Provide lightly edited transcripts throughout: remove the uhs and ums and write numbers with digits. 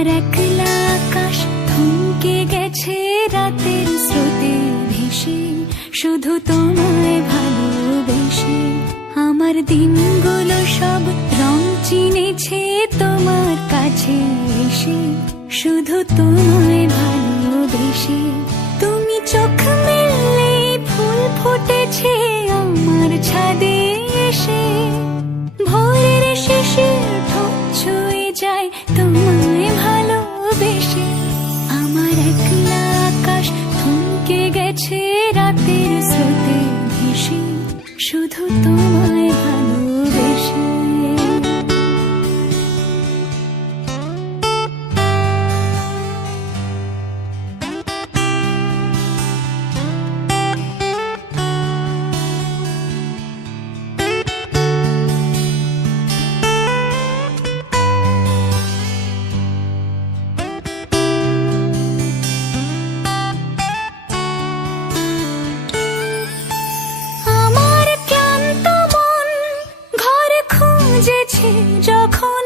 আমার একলা আকাশ থমকে গেছে রাতের স্রোতে ভেসে, শুধু তোমায় ভালোবেসে। আমার দিনগুলো সব রং চিনেছে তোমার কাছে এসে, শুধু তোমায় ভালোবেসে। তুমি চোখ মেললে ফুল ফুটেছে আমার ছাদে এসে, ভোরের শেষে ঠোঁট ছুঁয়ে যায় তোমায় ভালোবেসে। আমার একলা আকাশ থমকে গেছে রাতের স্রোতে ভেসে, শুধু তোমায় ভালোবেসে। যখন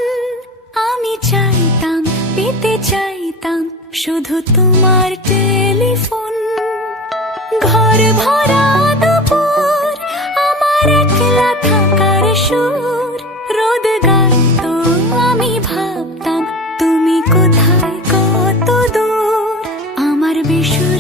আমি চাইতাম, পেতে চাইতাম শুধু তোমার টেলিফোন। ঘর ভরা দুপুর, আমার একলা থাকার সুর, রোদ গাইতো আমি ভাবতাম তুমি কোথায় কত দূর। আমার বেসুর